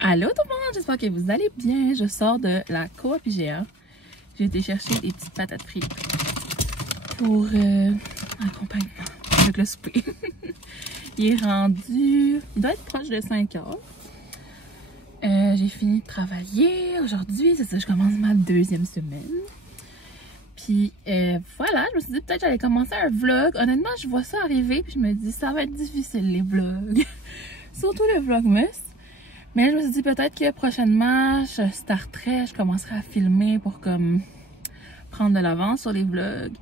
Allô tout le monde, j'espère que vous allez bien. Je sors de la Coop IGA. J'ai été chercher des petites patates frites pour accompagnement avec le souper. Il est rendu, il doit être proche de 5 heures. J'ai fini de travailler aujourd'hui, c'est ça, je commence ma deuxième semaine. Puis voilà, je me suis dit peut-être que j'allais commencer un vlog. Honnêtement, je vois ça arriver puis je me dis ça va être difficile les vlogs. Surtout le vlogmas. Mais je me suis dit peut-être que prochainement, je starterai, je commencerai à filmer pour comme prendre de l'avance sur les vlogs.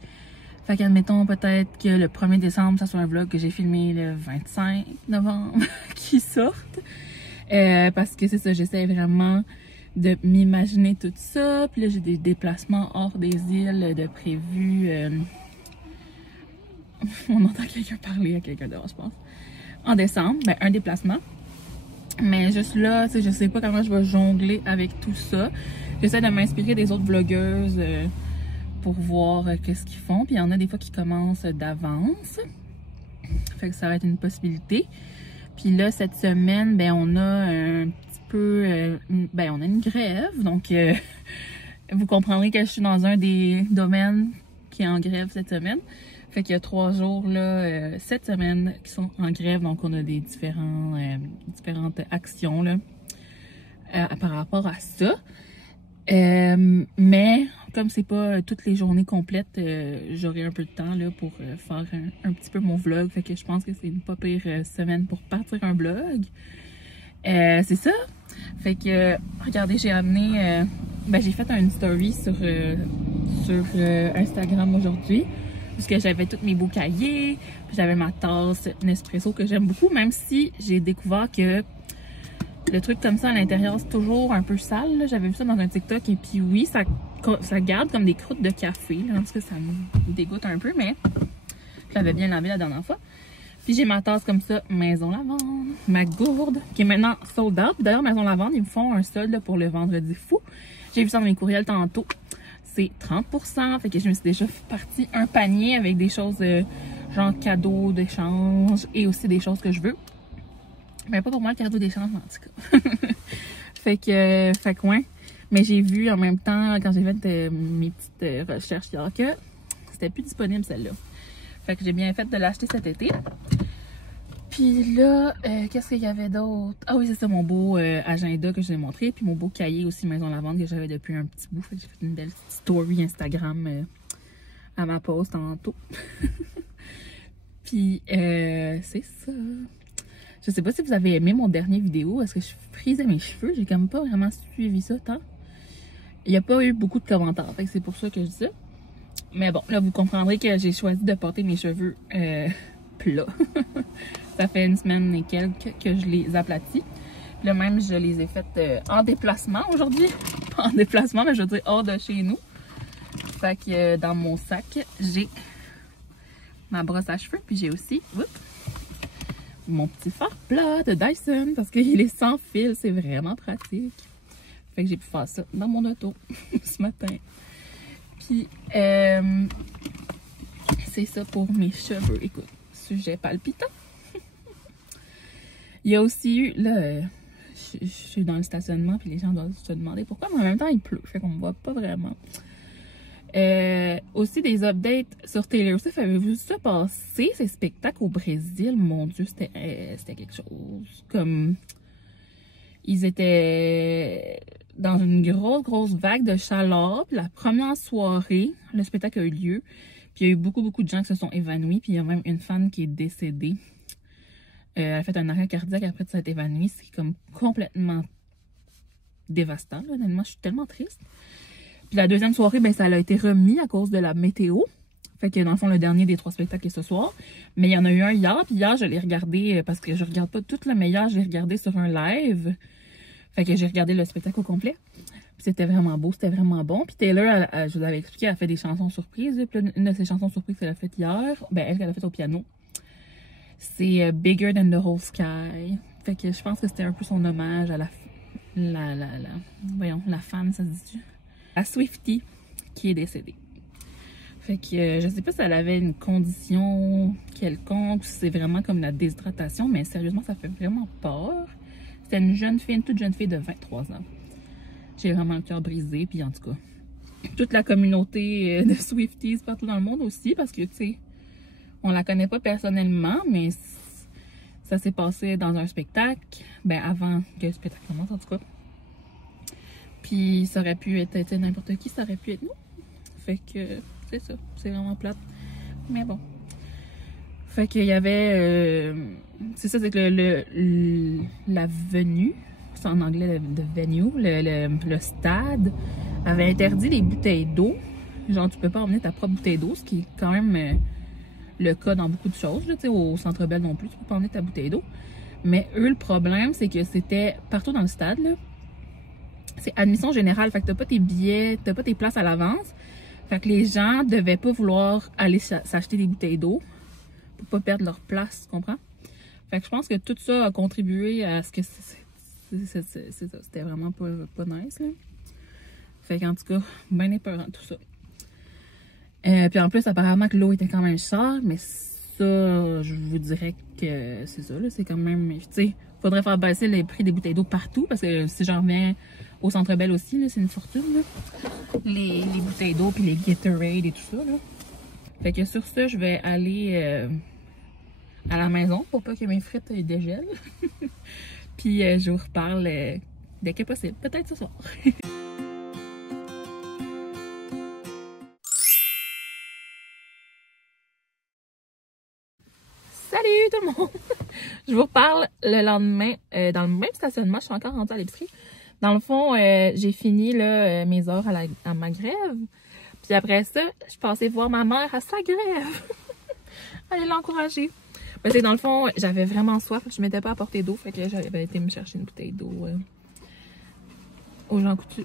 Fait qu'admettons peut-être que le 1er décembre, ça soit un vlog que j'ai filmé le 25 novembre qui sorte. Parce que c'est ça, j'essaie vraiment de m'imaginer tout ça. Puis là, j'ai des déplacements hors des îles de prévus. On entend quelqu'un parler à quelqu'un dehors, je pense. En décembre, ben un déplacement. Mais juste là, tu sais, je sais pas comment je vais jongler avec tout ça. J'essaie de m'inspirer des autres vlogueuses pour voir qu'est-ce qu'ils font. Puis il y en a des fois qui commencent d'avance. Fait que ça va être une possibilité. Puis là, cette semaine, ben on a un petit peu... ben on a une grève. Donc, vous comprendrez que je suis dans un des domaines qui est en grève cette semaine. Fait qu'il y a 3 jours là, cette semaine qui sont en grève, donc on a des différentes actions là, par rapport à ça. Mais comme c'est pas toutes les journées complètes, j'aurai un peu de temps là, pour faire un petit peu mon vlog. Fait que je pense que c'est une pas pire semaine pour partir un vlog. C'est ça. Fait que regardez, j'ai amené, ben j'ai fait une story sur Instagram aujourd'hui. Parce que j'avais tous mes beaux cahiers, puis j'avais ma tasse Nespresso que j'aime beaucoup, même si j'ai découvert que le truc comme ça à l'intérieur, c'est toujours un peu sale. J'avais vu ça dans un TikTok et puis oui, ça garde comme des croûtes de café, là, parce que ça me dégoûte un peu, mais je l'avais bien lavé la dernière fois. Puis j'ai ma tasse comme ça, Maison Lavande, ma gourde, qui est maintenant sold out. D'ailleurs, Maison Lavande, ils me font un solde pour le vendredi fou. J'ai vu ça dans mes courriels tantôt. C'est 30%, fait que je me suis déjà parti un panier avec des choses genre cadeaux d'échange et aussi des choses que je veux. Mais pas pour moi le cadeau d'échange en tout cas. fait que ouais. Mais j'ai vu en même temps quand j'ai fait mes petites recherches hier que c'était plus disponible celle-là. Fait que j'ai bien fait de l'acheter cet été. Puis là, qu'est-ce qu'il y avait d'autre? Ah oui, c'est ça, mon beau agenda que je vous ai montré. Puis mon beau cahier aussi Maison Lavande que j'avais depuis un petit bout. Fait que j'ai fait une belle petite story Instagram à ma post tantôt. Puis c'est ça. Je sais pas si vous avez aimé mon dernier vidéo. Est-ce que je frisais mes cheveux? J'ai quand même pas vraiment suivi ça tant. Il n'y a pas eu beaucoup de commentaires. Fait que c'est pour ça que je dis ça. Mais bon, là, vous comprendrez que j'ai choisi de porter mes cheveux plats. Ça fait une semaine et quelques que je les aplatis. Puis là même, je les ai faites en déplacement aujourd'hui. Pas en déplacement, mais je veux dire hors de chez nous. Fait que dans mon sac, j'ai ma brosse à cheveux. Puis j'ai aussi mon petit fard plat de Dyson. Parce qu'il est sans fil, c'est vraiment pratique. Fait que j'ai pu faire ça dans mon auto ce matin. Puis c'est ça pour mes cheveux. Écoute, sujet palpitant. Il y a aussi eu, là, je suis dans le stationnement, puis les gens doivent se demander pourquoi, mais en même temps, il pleut, fait qu'on me voit pas vraiment. Aussi des updates sur Taylor Swift. Avez-vous vu ça passer, ces spectacles au Brésil? Mon Dieu, c'était quelque chose. Comme, ils étaient dans une grosse vague de chaleur, puis la première soirée, le spectacle a eu lieu, puis il y a eu beaucoup de gens qui se sont évanouis, puis il y a même une fan qui est décédée. Elle a fait un arrêt cardiaque après de s'être évanouie. C'est comme complètement dévastant. Là. Honnêtement, je suis tellement triste. Puis la deuxième soirée, ben, ça a été remis à cause de la météo. Fait que dans le fond, le dernier des 3 spectacles est ce soir. Mais il y en a eu un hier. Puis hier, je l'ai regardé parce que je regarde pas tout le meilleur. Je l'ai regardé sur un live. Fait que j'ai regardé le spectacle au complet. Puis c'était vraiment beau, c'était vraiment bon. Puis Taylor, je vous avais expliqué, elle a fait des chansons surprises. Puis une de ses chansons surprises qu'elle a faites hier, ben elle a fait au piano. C'est Bigger Than the Whole Sky. Fait que je pense que c'était un peu son hommage à la fan, ça se dit-tu? La Swiftie qui est décédée. Fait que je sais pas si elle avait une condition quelconque, si c'est vraiment comme la déshydratation, mais sérieusement, ça fait vraiment peur. C'était une jeune fille, une toute jeune fille de 23 ans. J'ai vraiment le cœur brisé, puis en tout cas, toute la communauté de Swifties partout dans le monde aussi, parce que, tu sais, on la connaît pas personnellement, mais ça s'est passé dans un spectacle, ben avant que le spectacle commence en tout cas. Puis ça aurait pu être n'importe qui, ça aurait pu être nous. Fait que c'est ça, c'est vraiment plate. Mais bon. Fait qu'il y avait, c'est ça, c'est que la venue, c'est en anglais de venue, le stade avait interdit les bouteilles d'eau. Genre tu peux pas emmener ta propre bouteille d'eau, ce qui est quand même le cas dans beaucoup de choses. Là, au Centre Bell non plus, tu peux pas emmener ta bouteille d'eau. Mais eux, le problème, c'est que c'était partout dans le stade. C'est admission générale. Fait que t'as pas tes billets, t'as pas tes places à l'avance. Fait que les gens devaient pas vouloir aller s'acheter des bouteilles d'eau pour pas perdre leur place, tu comprends? Fait que je pense que tout ça a contribué à ce que c'est ça. C'était vraiment pas nice, là. Fait qu'en tout cas, bien épeurant tout ça. Puis en plus, apparemment que l'eau était quand même chère, mais ça, je vous dirais que c'est ça, là, c'est quand même, tu sais, faudrait faire baisser les prix des bouteilles d'eau partout, parce que si j'en reviens au Centre Bell aussi, là, c'est une fortune, là. Les bouteilles d'eau, puis les Gatorade et tout ça, là. Fait que sur ça, je vais aller à la maison pour pas que mes frites dégèlent. Puis je vous reparle dès que possible, peut-être ce soir. Salut tout le monde! Je vous reparle le lendemain dans le même stationnement. Je suis encore rendue à l'épicerie. Dans le fond, j'ai fini là, mes heures à ma grève. Puis après ça, je suis passée voir ma mère à sa grève. Allez l'encourager. Parce que dans le fond, j'avais vraiment soif. Je ne m'étais pas apporté d'eau. Fait que j'avais été me chercher une bouteille d'eau au Jean Coutu.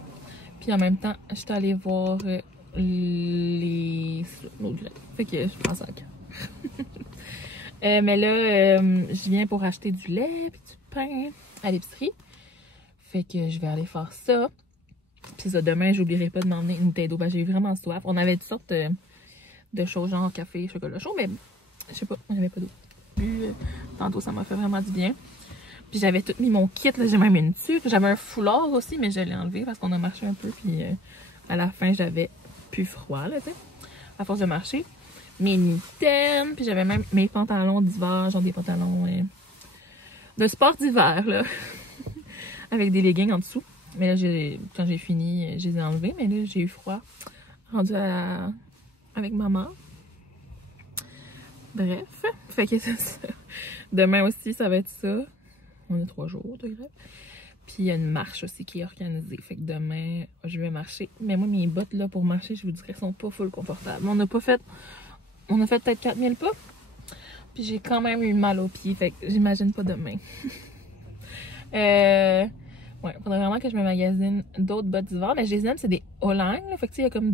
Puis en même temps, je suis allée voir l'autre grève. Fait que je pense à mais là, je viens pour acheter du lait et du pain à l'épicerie. Fait que je vais aller faire ça. Puis ça, demain, j'oublierai pas de m'emmener une bouteille d'eau. Ben, j'ai vraiment soif. On avait toutes sortes de choses, genre café, chocolat chaud, mais je sais pas, on n'avait pas d'eau. Tantôt, ça m'a fait vraiment du bien. Puis j'avais tout mis mon kit, là, j'ai même une tuque. J'avais un foulard aussi, mais je l'ai enlevé parce qu'on a marché un peu. Puis à la fin, j'avais plus froid, là, tu sais, à force de marcher. Mes mitaines, puis j'avais même mes pantalons d'hiver, genre des pantalons de sport d'hiver, là, avec des leggings en dessous. Mais là, quand j'ai fini, je les ai enlevés, mais là, j'ai eu froid, rendu avec maman. Bref, fait que c'est ça. Demain aussi, ça va être ça. On a 3 jours de grève. Puis il y a une marche aussi qui est organisée. Fait que demain, je vais marcher. Mais moi, mes bottes, là, pour marcher, je vous dirais, sont pas full confortables. On a fait peut-être 4000 pas. Puis j'ai quand même eu mal aux pieds. Fait que j'imagine pas demain. Ouais, faudrait vraiment que je me magasine d'autres bottes d'hiver. Mais je les aime, c'est des Olang. Fait que tu sais, il y a comme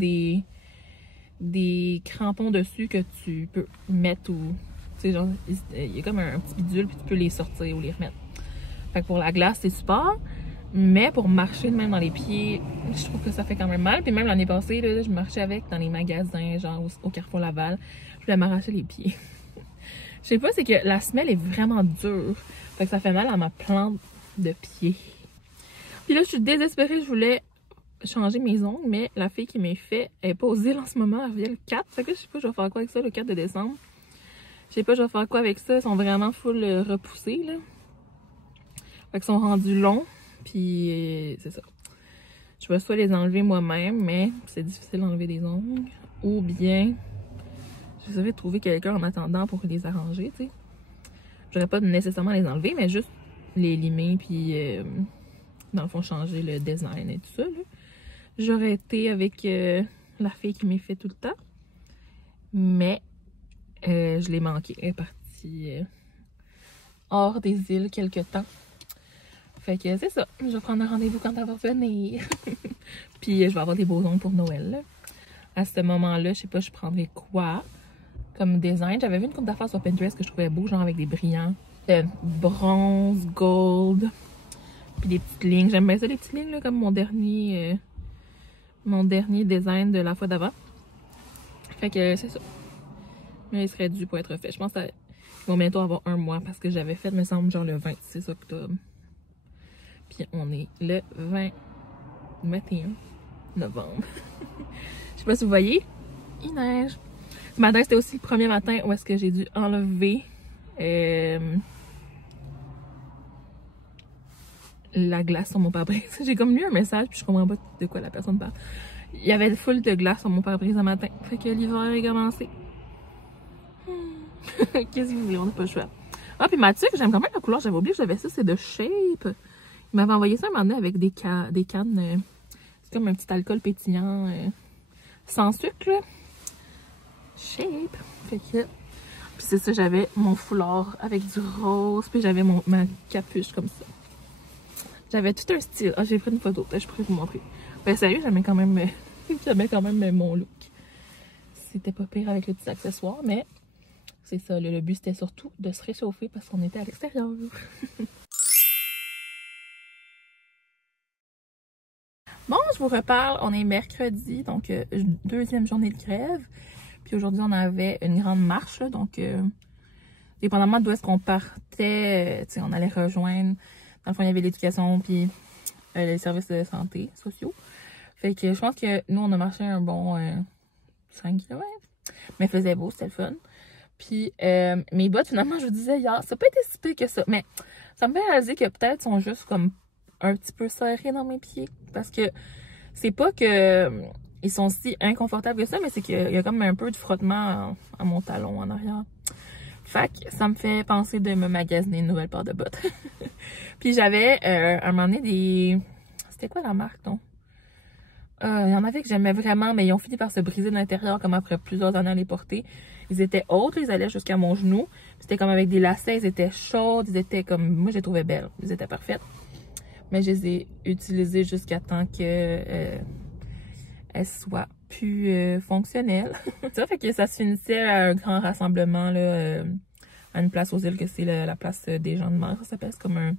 des crampons dessus que tu peux mettre ou... Tu sais, genre, il y a comme un petit bidule, puis tu peux les sortir ou les remettre. Fait que pour la glace, c'est super. Mais pour marcher de même dans les pieds, je trouve que ça fait quand même mal. Puis même l'année passée, là, je marchais avec dans les magasins, genre au Carrefour Laval. Je voulais m'arracher les pieds. Je sais pas, c'est que la semelle est vraiment dure. Fait que ça fait mal à ma plante de pied. Puis là, je suis désespérée. Je voulais changer mes ongles, mais la fille qui m'a fait est pas aux îles en ce moment. Elle revient le 4. Fait que je sais pas, je vais faire quoi avec ça le 4 de décembre. Je sais pas, je vais faire quoi avec ça. Ils sont vraiment full repoussés, là. Fait qu'ils sont rendus longs. Puis c'est ça. Je vais soit les enlever moi-même, mais c'est difficile d'enlever des ongles. Ou bien, j'essaierai de trouver quelqu'un en attendant pour les arranger, tu sais. J'aurais pas nécessairement les enlever, mais juste les limer, puis dans le fond, changer le design et tout ça, là. J'aurais été avec la fille qui m'y fait tout le temps. Mais je l'ai manqué. Elle est partie hors des îles quelque temps. Fait que c'est ça. Je vais prendre un rendez-vous quand elle va revenir. Puis je vais avoir des beaux ongles pour Noël, là. À ce moment-là, je sais pas, je prendrais quoi comme design. J'avais vu une coupe d'affaires sur Pinterest que je trouvais beau, genre avec des brillants. Bronze, gold. Puis des petites lignes. J'aime bien ça, les petites lignes, là, comme mon dernier design de la fois d'avant. Fait que c'est ça. Mais il serait dû pour être fait. Je pense qu'ils vont bientôt avoir 1 mois parce que j'avais fait, me semble, genre le 26 octobre. Puis on est le 21 novembre. Je sais pas si vous voyez, il neige. Ce matin, c'était aussi le premier matin où est-ce que j'ai dû enlever la glace sur mon pare-brise. J'ai comme lu un message puis je comprends pas de quoi la personne parle. Il y avait full de glace sur mon pare-brise ce matin. Fait que l'hiver est commencé. Qu'est-ce que vous voulez, on n'a pas le choix. Ah, puis Mathieu, j'aime quand même la couleur. J'avais oublié que j'avais ça, c'est de Shape. Il m'avait envoyé ça un moment donné avec des cannes. C'est comme un petit alcool pétillant sans sucre, là. Shape. Fait que... Puis c'est ça, j'avais mon foulard avec du rose. Puis j'avais ma capuche comme ça. J'avais tout un style. Ah, j'ai pris une photo. Je pourrais vous montrer. Ben sérieux, j'aimais quand même mon look. C'était pas pire avec les petits accessoires, mais c'est ça. Le but, c'était surtout de se réchauffer parce qu'on était à l'extérieur. Bon, je vous reparle. On est mercredi, donc deuxième journée de grève. Puis aujourd'hui, on avait une grande marche. Là, donc, dépendamment d'où est-ce qu'on partait, on allait rejoindre. Dans le fond, il y avait l'éducation puis les services de santé sociaux. Fait que je pense que nous, on a marché un bon 5 km. Mais il faisait beau, c'était le fun. Puis mes bottes, finalement, je vous disais hier, ça n'a pas été si pire que ça. Mais ça me fait réaliser que peut-être sont juste comme un petit peu serrés dans mes pieds. Parce que c'est pas que ils sont si inconfortables que ça, mais c'est qu'il y a comme un peu de frottement à mon talon en arrière. Fait que ça me fait penser de me magasiner une nouvelle paire de bottes. Puis j'avais un moment donné des... C'était quoi la marque, donc? Il y en avait que j'aimais vraiment, mais ils ont fini par se briser de l'intérieur comme après plusieurs années à les porter. Ils étaient hauts, ils allaient jusqu'à mon genou. C'était comme avec des lacets, ils étaient chauds, ils étaient comme... Moi, je les trouvais belles, ils étaient parfaites. Mais je les ai utilisées jusqu'à temps que elles soient plus fonctionnelles. Ça fait que ça se finissait à un grand rassemblement là, à une place aux îles, que c'est la place des gens de mer, ça s'appelle. C'est comme un...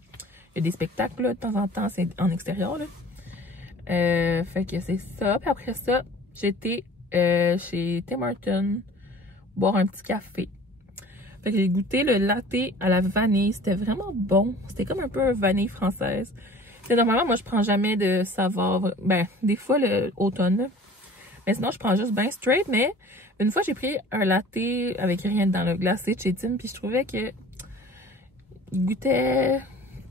Il y a des spectacles là, de temps en temps, c'est en extérieur là. Fait que c'est ça. Puis après ça, j'étais chez Tim Hortons boire un petit café. Fait que j'ai goûté le latte à la vanille. C'était vraiment bon. C'était comme un peu un vanille française. T'sais, normalement, moi, je prends jamais de saveur. Ben, des fois, l'automne. Mais sinon, je prends juste ben straight. Mais une fois, j'ai pris un latte avec rien dedans, le glacé de chez Tim. Puis je trouvais que il goûtait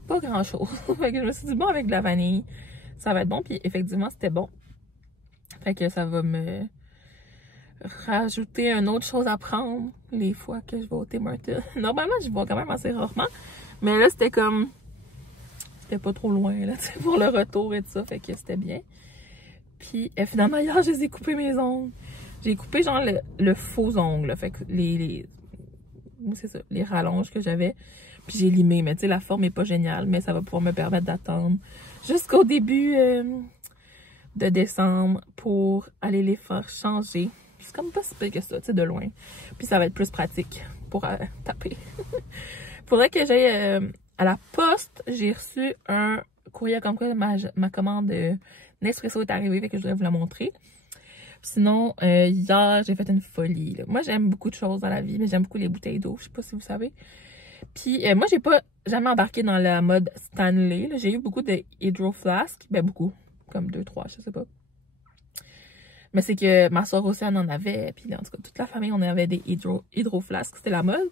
pas grand-chose. Fait que je me suis dit, bon, avec de la vanille, ça va être bon. Puis effectivement, c'était bon. Fait que ça va me rajouter une autre chose à prendre les fois que je vais au Tim Hortons. Normalement, je vais quand même assez rarement. Mais là, c'était comme... C'était pas trop loin, là, pour le retour et tout ça. Fait que c'était bien. Puis finalement, hier, je les ai coupés mes ongles. J'ai coupé genre le faux ongle. Là, fait que c'est ça, les rallonges que j'avais. Puis j'ai limé. Mais tu sais, la forme est pas géniale. Mais ça va pouvoir me permettre d'attendre jusqu'au début de décembre pour aller les faire changer. C'est comme pas si pire que ça, tu sais, de loin. Puis ça va être plus pratique pour taper. Faudrait que j'aille à la poste. J'ai reçu un courrier comme quoi ma commande Nespresso est arrivée, fait que je voudrais vous la montrer. Sinon, hier, j'ai fait une folie. Là. Moi, j'aime beaucoup de choses dans la vie, mais j'aime beaucoup les bouteilles d'eau. Je sais pas si vous savez. Puis moi, j'ai pas jamais embarqué dans la mode Stanley. J'ai eu beaucoup de Hydro Flask. Ben beaucoup. Comme 2, 3, je sais pas. Mais c'est que ma soeur aussi, elle en avait. Puis en tout cas, toute la famille, on avait des Hydro Flask. C'était la mode.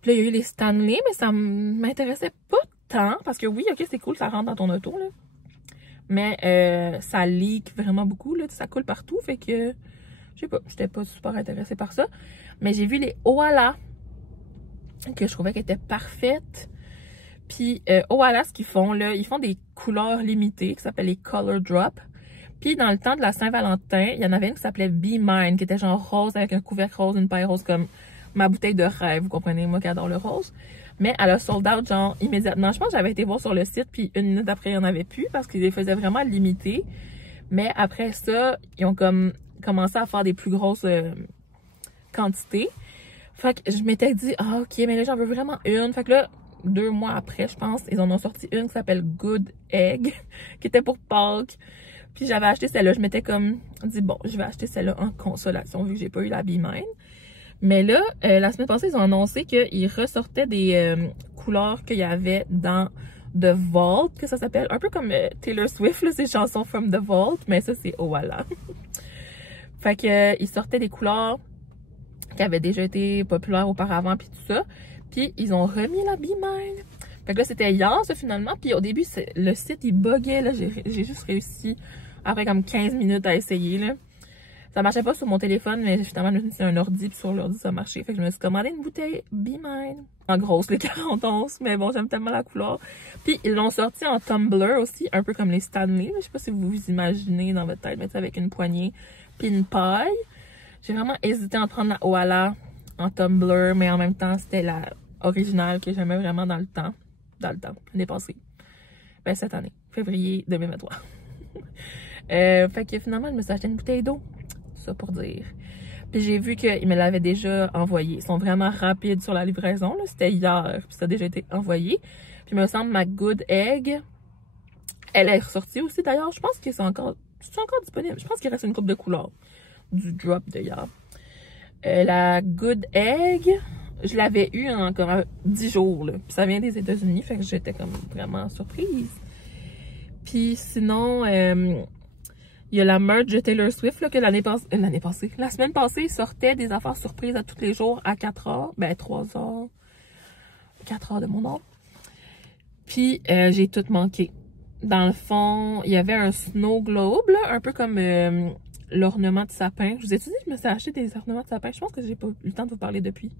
Puis là, il y a eu les Stanley, mais ça m'intéressait pas tant. Parce que oui, ok, c'est cool, ça rentre dans ton auto, là. Mais ça leak vraiment beaucoup, là. Ça coule partout. Fait que, je sais pas, j'étais pas super intéressée par ça. Mais j'ai vu les Owala, que je trouvais qu'elles étaient parfaites. Puis Owala, ce qu'ils font, là, ils font des couleurs limitées qui s'appellent les Color Drop. Puis dans le temps de la Saint-Valentin, il y en avait une qui s'appelait Be Mine, qui était genre rose avec un couvercle rose, une paille rose, comme ma bouteille de rêve, vous comprenez, moi qui adore le rose. Mais elle a sold out genre immédiatement. Je pense que j'avais été voir sur le site, puis une minute après, il n'y en avait plus parce qu'ils les faisaient vraiment limiter. Mais après ça, ils ont comme commencé à faire des plus grosses quantités. Fait que je m'étais dit, ah ok, mais là j'en veux vraiment une. Fait que là, 2 mois après, je pense, ils en ont sorti une qui s'appelle Good Egg, qui était pour Pâques. Puis j'avais acheté celle-là. Je m'étais comme dit, bon, je vais acheter celle-là en consolation vu que j'ai pas eu la Be Mine. Mais là, la semaine passée, ils ont annoncé qu'ils ressortaient des couleurs qu'il y avait dans The Vault, que ça s'appelle. Un peu comme Taylor Swift, là, ses chansons From the Vault, mais ça, c'est Owala. Fait que ils sortaient des couleurs qui avaient déjà été populaires auparavant, puis tout ça. Puis ils ont remis la Be Mine. Fait que là, c'était hier, ça, finalement. Puis au début, le site, il buguait, là. J'ai juste réussi, après comme 15 minutes à essayer, là. Ça marchait pas sur mon téléphone, mais finalement, c'est un ordi, puis sur l'ordi, ça marchait. Fait que je me suis commandé une bouteille Be Mine. En grosse, les 40 onces, mais bon, j'aime tellement la couleur. Puis ils l'ont sorti en tumbler aussi, un peu comme les Stanley. Je sais pas si vous vous imaginez dans votre tête, mais avec une poignée, puis une paille. J'ai vraiment hésité à prendre la Owala en tumbler, mais en même temps, c'était la originale que j'aimais vraiment dans le temps. L'année passée. Ben, cette année, février 2023. Fait que finalement, je me suis acheté une bouteille d'eau. Ça pour dire. Puis j'ai vu qu'ils me l'avaient déjà envoyé. Ils sont vraiment rapides sur la livraison. C'était hier, puis ça a déjà été envoyé. Puis il me semble ma Good Egg, elle est ressortie aussi d'ailleurs. Je pense que c'est encore disponible. Je pense qu'il reste une coupe de couleurs du drop d'ailleurs. La Good Egg, je l'avais eu en comme 10 jours. Là. Puis ça vient des États-Unis, fait que j'étais comme vraiment surprise. Puis sinon, il y a la merch de Taylor Swift là, que la semaine passée, il sortait des affaires surprises à tous les jours à 4h. Ben 3h. 4h de mon nom. Puis j'ai tout manqué. Dans le fond, il y avait un snow globe, là, un peu comme l'ornement de sapin. Je vous ai dit, je me suis acheté des ornements de sapin. Je pense que j'ai pas eu le temps de vous parler depuis.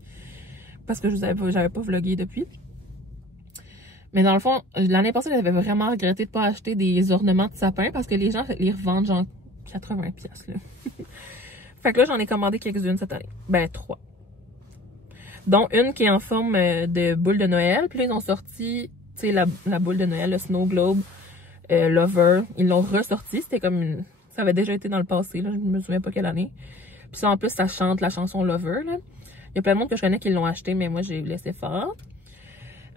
Parce que j'avais pas vlogué depuis. Mais dans le fond, l'année passée, j'avais vraiment regretté de pas acheter des ornements de sapin parce que les gens les revendent genre 80$, là. Fait que là, j'en ai commandé quelques-unes cette année. Ben, 3. Dont une qui est en forme de boule de Noël. Puis là, ils ont sorti, tu sais, la boule de Noël, le Snow Globe Lover. Ils l'ont ressorti. C'était comme une... Ça avait déjà été dans le passé, là. Je me souviens pas quelle année. Puis ça, en plus, ça chante la chanson Lover, là. Il y a plein de monde que je connais qui l'ont acheté, mais moi, j'ai laissé faire.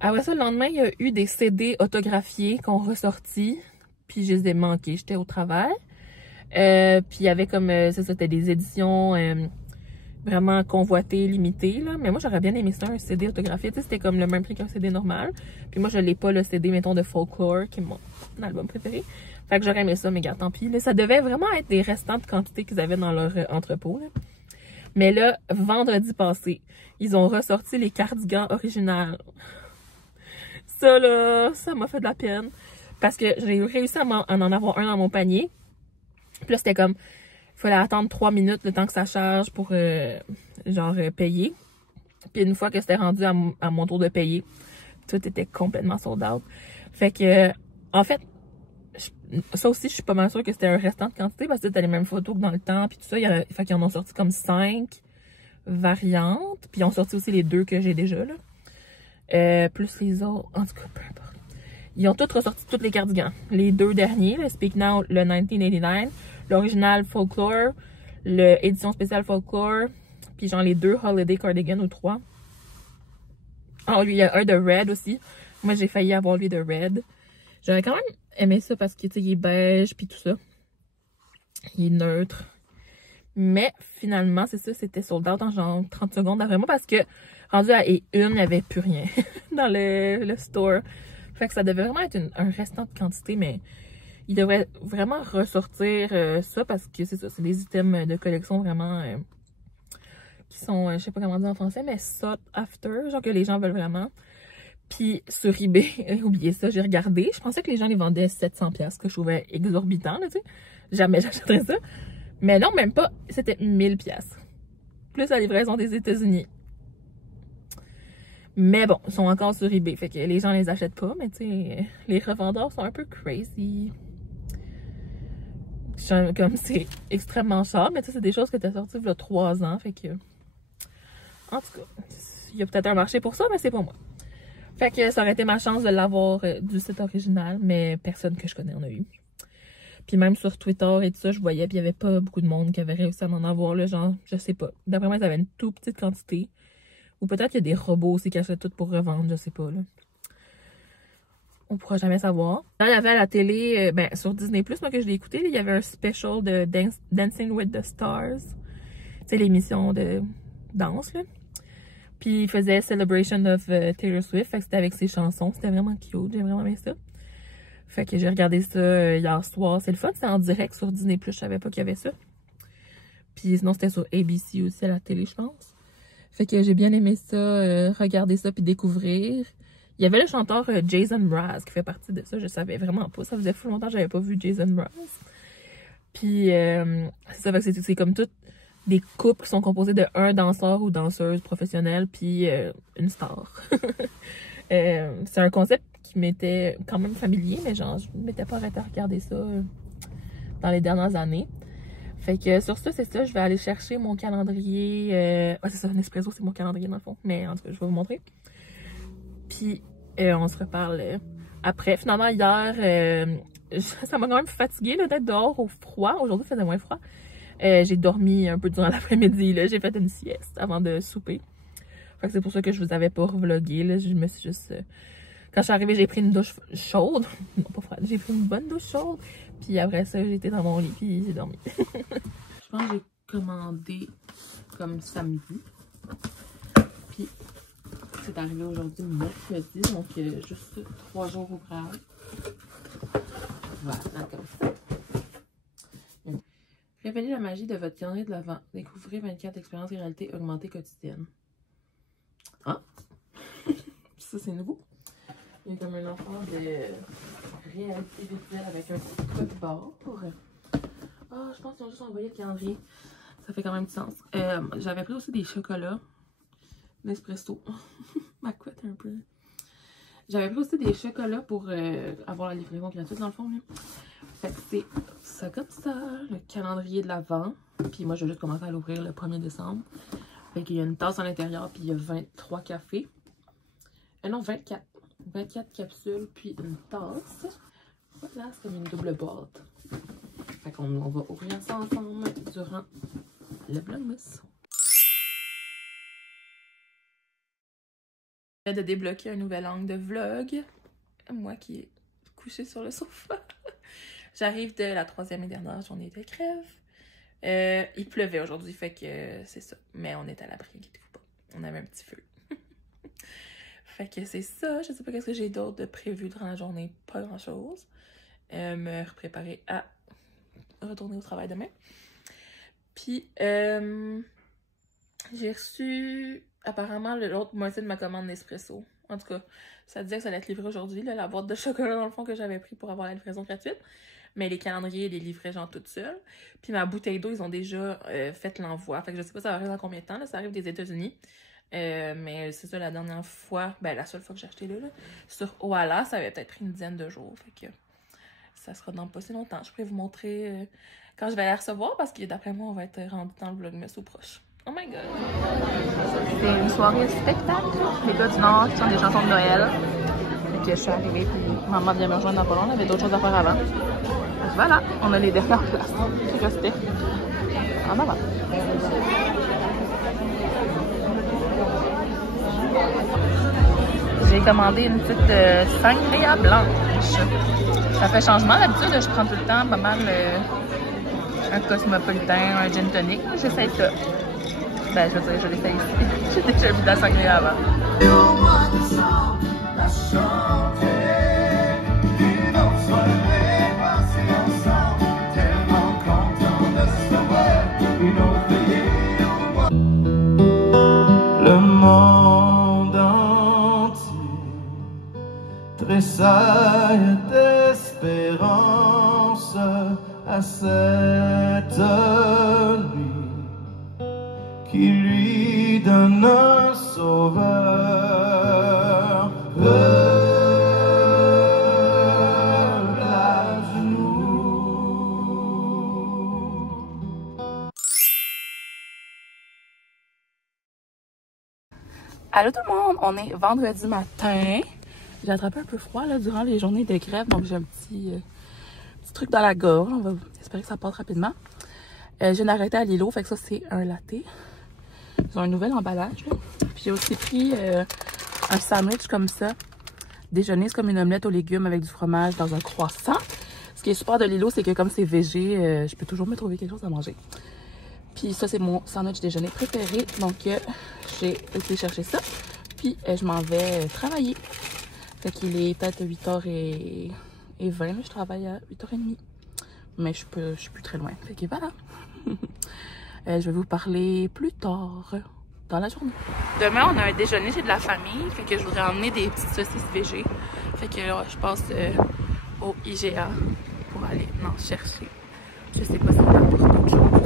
Après ça, le lendemain, il y a eu des CD autographiés qu'on ressorti. Puis je les ai manqués. J'étais au travail. Puis il y avait comme... c'était des éditions vraiment convoitées, limitées. Là. Mais moi, j'aurais bien aimé ça, un CD autographié. Tu sais, c'était comme le même prix qu'un CD normal. Puis moi, je l'ai pas, le CD, mettons, de Folklore, qui est mon album préféré. Fait que j'aurais aimé ça, mais gars, tant pis. Là, ça devait vraiment être des restants de quantité qu'ils avaient dans leur entrepôt. Là. Mais là, vendredi passé, ils ont ressorti les cardigans originales. Ça, là, ça m'a fait de la peine. Parce que j'ai réussi à en avoir un dans mon panier. Puis là, c'était comme... Il fallait attendre 3 minutes le temps que ça charge pour, payer. Puis une fois que c'était rendu à mon tour de payer, tout était complètement sold out. Fait que, en fait, ça aussi, je suis pas mal sûre que c'était un restant de quantité parce que c'était les mêmes photos que dans le temps. Puis tout ça, fait qu'ils en ont sorti comme 5 variantes. Puis ils ont sorti aussi les 2 que j'ai déjà, là. Plus les autres. En tout cas, peu importe. Ils ont tous ressorti tous les cardigans. Les 2 derniers, le Speak Now, le 1989, l'original Folklore, l'édition spéciale Folklore, puis genre les 2 Holiday Cardigan ou 3. Oh, lui, il y a un de Red aussi. Moi, j'ai failli avoir lui de Red. J'aurais quand même aimé ça parce que, tu sais, il est beige puis tout ça. Il est neutre. Mais finalement, c'est ça, c'était sold out en genre 30 secondes d'après moi parce que rendu à E1, il n'y avait plus rien dans le store. Fait que ça devait vraiment être un restant de quantité, mais il devrait vraiment ressortir ça parce que c'est ça, c'est des items de collection vraiment qui sont, je sais pas comment dire en français, mais sought after, genre que les gens veulent vraiment. Puis sur eBay, oubliez ça, j'ai regardé, je pensais que les gens les vendaient 700$, que je trouvais exorbitant, là, tu sais. Jamais j'achèterais ça. Mais non, même pas, c'était 1000$. Plus la livraison des États-Unis. Mais bon, ils sont encore sur eBay, fait que les gens les achètent pas, mais tu sais, les revendeurs sont un peu crazy. Comme c'est extrêmement cher, mais tu sais, c'est des choses que t'as sorties il y a 3 ans, fait que... En tout cas, il y a peut-être un marché pour ça, mais c'est pas moi. Fait que ça aurait été ma chance de l'avoir du site original, mais personne que je connais en a eu. Puis même sur Twitter et tout ça, je voyais, puis il y avait pas beaucoup de monde qui avait réussi à en avoir, là, genre, je sais pas. D'après moi, ils avaient une toute petite quantité. Ou peut-être qu'il y a des robots aussi qui achètent tout pour revendre, je sais pas, là. On pourra jamais savoir. Là, il y avait à la télé, sur Disney+, moi que je l'ai écouté, là, il y avait un special de Dancing with the Stars. Tu sais, l'émission de danse, là. Puis il faisait Celebration of Taylor Swift, fait que c'était avec ses chansons, c'était vraiment cute, j'ai vraiment aimé ça. Fait que j'ai regardé ça hier soir, c'est le fun, c'est en direct sur Disney+, je savais pas qu'il y avait ça. Puis sinon c'était sur ABC aussi à la télé, je pense. Fait que j'ai bien aimé ça, regarder ça puis découvrir. Il y avait le chanteur Jason Mraz qui fait partie de ça, je savais vraiment pas, ça faisait fou longtemps que j'avais pas vu Jason Mraz. Puis c'est ça, fait que c'est comme toutes des couples qui sont composés de un danseur ou danseuse professionnelle puis une star. C'est un concept qui m'était quand même familier, mais genre je m'étais pas arrêtée à regarder ça dans les dernières années. Fait que sur ça, c'est ça, je vais aller chercher mon calendrier. Ouais, c'est ça, Nespresso, c'est mon calendrier dans le fond. Mais en tout cas, je vais vous montrer. Puis on se reparle après. Finalement, hier, ça m'a quand même fatiguée d'être dehors au froid. Aujourd'hui, il faisait moins froid. J'ai dormi un peu durant l'après-midi. J'ai fait une sieste avant de souper. Fait que c'est pour ça que je vous avais pas revlogué. Là. Je me suis juste... Quand je suis arrivée, j'ai pris une douche chaude. Non, pas froide. J'ai pris une bonne douche chaude. Puis après ça, j'étais dans mon lit puis j'ai dormi. Je pense que j'ai commandé comme samedi. Puis c'est arrivé aujourd'hui mercredi. Donc juste 3 jours ouvrables. Voilà, comme ça. Révélez la magie de votre calendrier de l'Avent. Découvrez 24 expériences et réalités augmentées quotidiennes. Ah! Ça, c'est nouveau. Il y a comme un enfant de réalité virtuelle avec un petit code-barre. Ah, je pense qu'ils ont juste envoyé le calendrier. Ça fait quand même du sens. J'avais pris aussi des chocolats. Nespresso. Ma couette un peu. J'avais pris aussi des chocolats pour avoir la livraison gratuite dans le fond. Fait que c'est ça comme ça, le calendrier de l'Avent. Puis moi, je vais juste commencer à l'ouvrir le 1er décembre. Fait qu'il y a une tasse à l'intérieur, puis il y a 23 cafés. Non, 24. 24 capsules, puis une tasse. Voilà, c'est comme une double boîte. Fait qu'on va ouvrir ça ensemble durant le vlogmas. Je viens de débloquer un nouvel angle de vlog. Moi qui est couchée sur le sofa. J'arrive de la 3e et dernière journée de crève. Il pleuvait aujourd'hui, fait que c'est ça. Mais on est à l'abri, inquiétez-vous pas. On avait un petit feu. Fait que c'est ça. Je sais pas qu'est-ce que j'ai d'autre de prévu durant la journée. Pas grand-chose. Me préparer à retourner au travail demain. Puis, j'ai reçu apparemment l'autre moitié de ma commande Nespresso. En tout cas, ça disait que ça allait être livré aujourd'hui. La boîte de chocolat dans le fond que j'avais pris pour avoir la livraison gratuite. Mais les calendriers, les livraient genre toute seule. Puis ma bouteille d'eau, ils ont déjà fait l'envoi. Fait que je sais pas ça va arriver dans combien de temps. Là. Ça arrive des États-Unis. Mais c'est ça, la dernière fois, ben la seule fois que j'ai acheté là, sur Oala, ça avait peut-être pris une dizaine de jours. Fait que ça sera dans pas si longtemps. Je pourrais vous montrer quand je vais la recevoir parce que d'après moi, on va être rendu dans le vlogmas au proche. Oh my god! C'est une soirée spectacle. Les gars du Nord qui sont des chansons de Noël. Fait que je suis arrivée puis maman vient me rejoindre dans pas long. On avait d'autres choses à faire avant. Donc voilà, on a les dernières places qui restaient en avant. J'ai commandé une petite sangria blanche. Ça fait changement. D'habitude, je prends tout le temps pas mal un cosmopolitain, un gin tonic. J'essaie ça. Ben, je veux dire, je l'essaie ici. J'ai déjà vu de la sangria avant. Le monde entier tressaille d'espérance à cette nuit qui lui donne un sauveur. À genoux. Allô tout le monde, on est vendredi matin. J'ai attrapé un peu froid là, durant les journées de grève, donc j'ai un petit truc dans la gorge. On va espérer que ça passe rapidement. Je viens d'arrêter à Lilo, fait que ça c'est un latte. Ils ont un nouvel emballage. Là. Puis j'ai aussi pris un sandwich comme ça. Déjeuner, c'est comme une omelette aux légumes avec du fromage dans un croissant. Ce qui est super de Lilo, c'est que comme c'est végé, je peux toujours me trouver quelque chose à manger. Puis ça, c'est mon sandwich déjeuner préféré. Donc, j'ai été chercher ça. Puis, je m'en vais travailler. Fait qu'il est peut-être 8h20. Je travaille à 8h30. Mais je suis plus très loin. Fait que voilà. Je vais vous parler plus tard dans la journée. Demain, on a un déjeuner chez de la famille. Fait que je voudrais emmener des petites saucisses végé. Fait que là, je passe au IGA pour aller chercher. Je sais pas si on va porter.